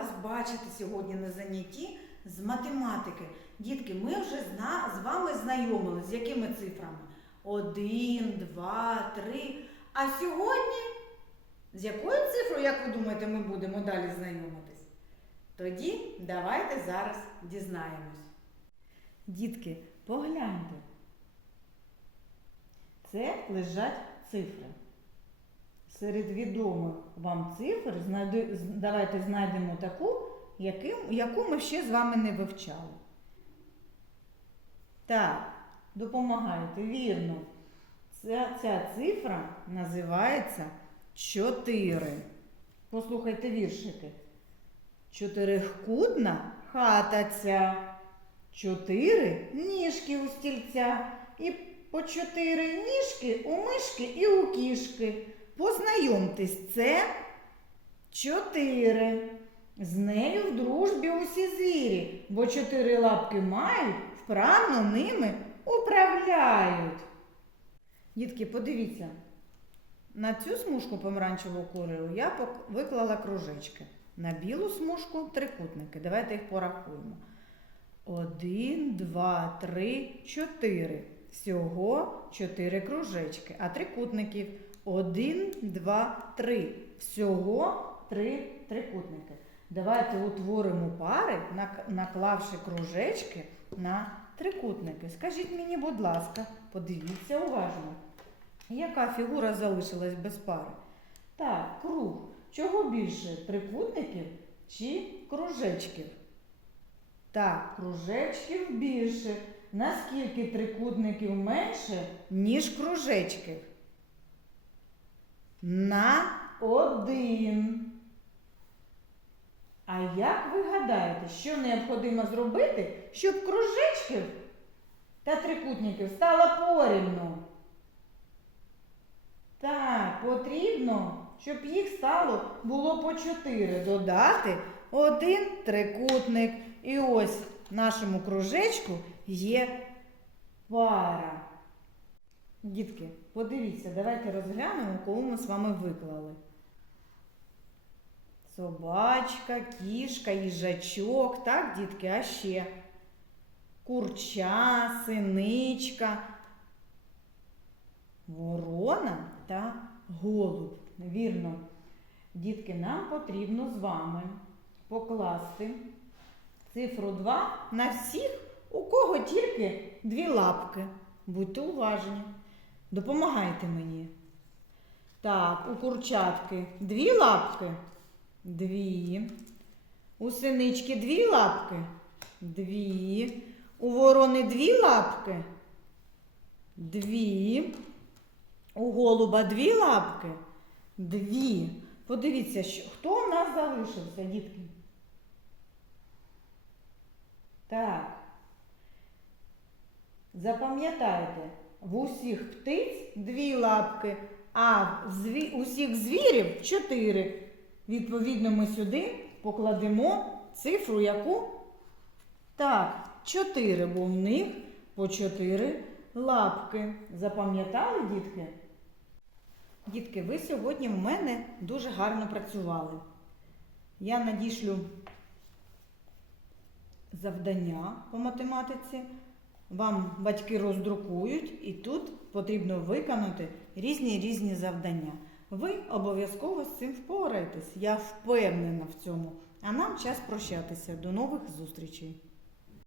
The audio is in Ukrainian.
побачити сьогодні на занятті з математики. Дітки, ми вже зна- з вами знайомились з якими цифрами? Один, два, три. А сьогодні з якою цифрою, як ви думаєте, ми будемо далі знайомитись? Тоді давайте зараз дізнаємось. Дітки, погляньте. Це лежать цифри. Серед відомих вам цифр давайте знайдемо таку, яку ми ще з вами не вивчали. Так, допомагайте, вірно. Ця, ця цифра називається 4. Послухайте віршики. Чотирикутна хата ця, чотири ніжки у стільця, і по чотири ніжки у мишки і у кішки. Познайомтесь, це чотири. З нею в дружбі усі звірі, бо чотири лапки мають, вправно ними управляють. Дітки, подивіться, на цю смужку помаранчевого кольору я виклала кружечки. На білу смужку трикутники. Давайте їх порахуємо. Один, два, три, чотири. Всього чотири кружечки. А трикутників один, два, три. Всього три трикутники. Давайте утворимо пари, наклавши кружечки на трикутники. Скажіть мені, будь ласка, подивіться уважно. Яка фігура залишилась без пари? Так, круг. Чого більше? Трикутників чи кружечків? Так, кружечків більше. Наскільки трикутників менше, ніж кружечків? На один. А як ви гадаєте, що необхідно зробити, щоб кружечків та трикутників стало порівну? Так, потрібно, щоб їх стало було по чотири. Додати один трикутник. І ось в нашому кружечку є пара. Дітки, подивіться, давайте розглянемо, кого ми з вами виклали. Собачка, кішка, їжачок, так, дітки, а ще курча, синичка, ворона та голуб. Вірно, дітки, нам потрібно з вами покласти цифру 2 на всіх, у кого тільки дві лапки. Будьте уважні. Допомагайте мені. Так, у курчатки дві лапки. Дві. У синички дві лапки. Дві. У ворони дві лапки. Дві. У голуба дві лапки. Дві. Подивіться, що, хто в нас залишився, дітки? Так. Запам'ятайте, в усіх птиць дві лапки, а в зві... усіх звірів чотири. Відповідно, ми сюди покладемо цифру яку? Так, чотири, бо в них по чотири лапки. Запам'ятали, дітки? Дітки, ви сьогодні в мене дуже гарно працювали. Я надішлю завдання по математиці. Вам батьки роздрукують, і тут потрібно виконати різні різні завдання. Ви обов'язково з цим впораєтесь. Я впевнена в цьому. А нам час прощатися. До нових зустрічей!